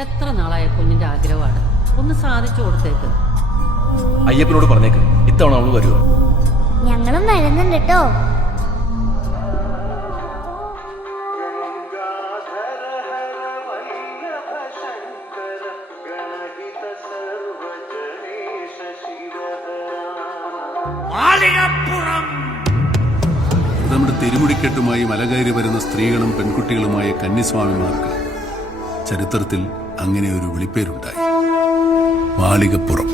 എത്ര നാളായ കുഞ്ഞിന്റെ ആഗ്രഹമാണ്, ഒന്ന് സാധിച്ചു കൊടുത്തേക്ക്. അയ്യപ്പനോട് പറഞ്ഞേക്ക് ഇത്തവണ അവള് വരുമോ? ഞങ്ങളും വരുന്നുണ്ട് കേട്ടോ. നമ്മുടെ തിരുമുടിക്കെട്ടുമായി മലകയറി വരുന്ന സ്ത്രീകളും പെൺകുട്ടികളുമായ കന്യസ്വാമിമാർക്ക് ചരിത്രത്തിൽ അങ്ങനെ ഒരു വിളിപ്പേരുണ്ടായി. മാളികപ്പുറം.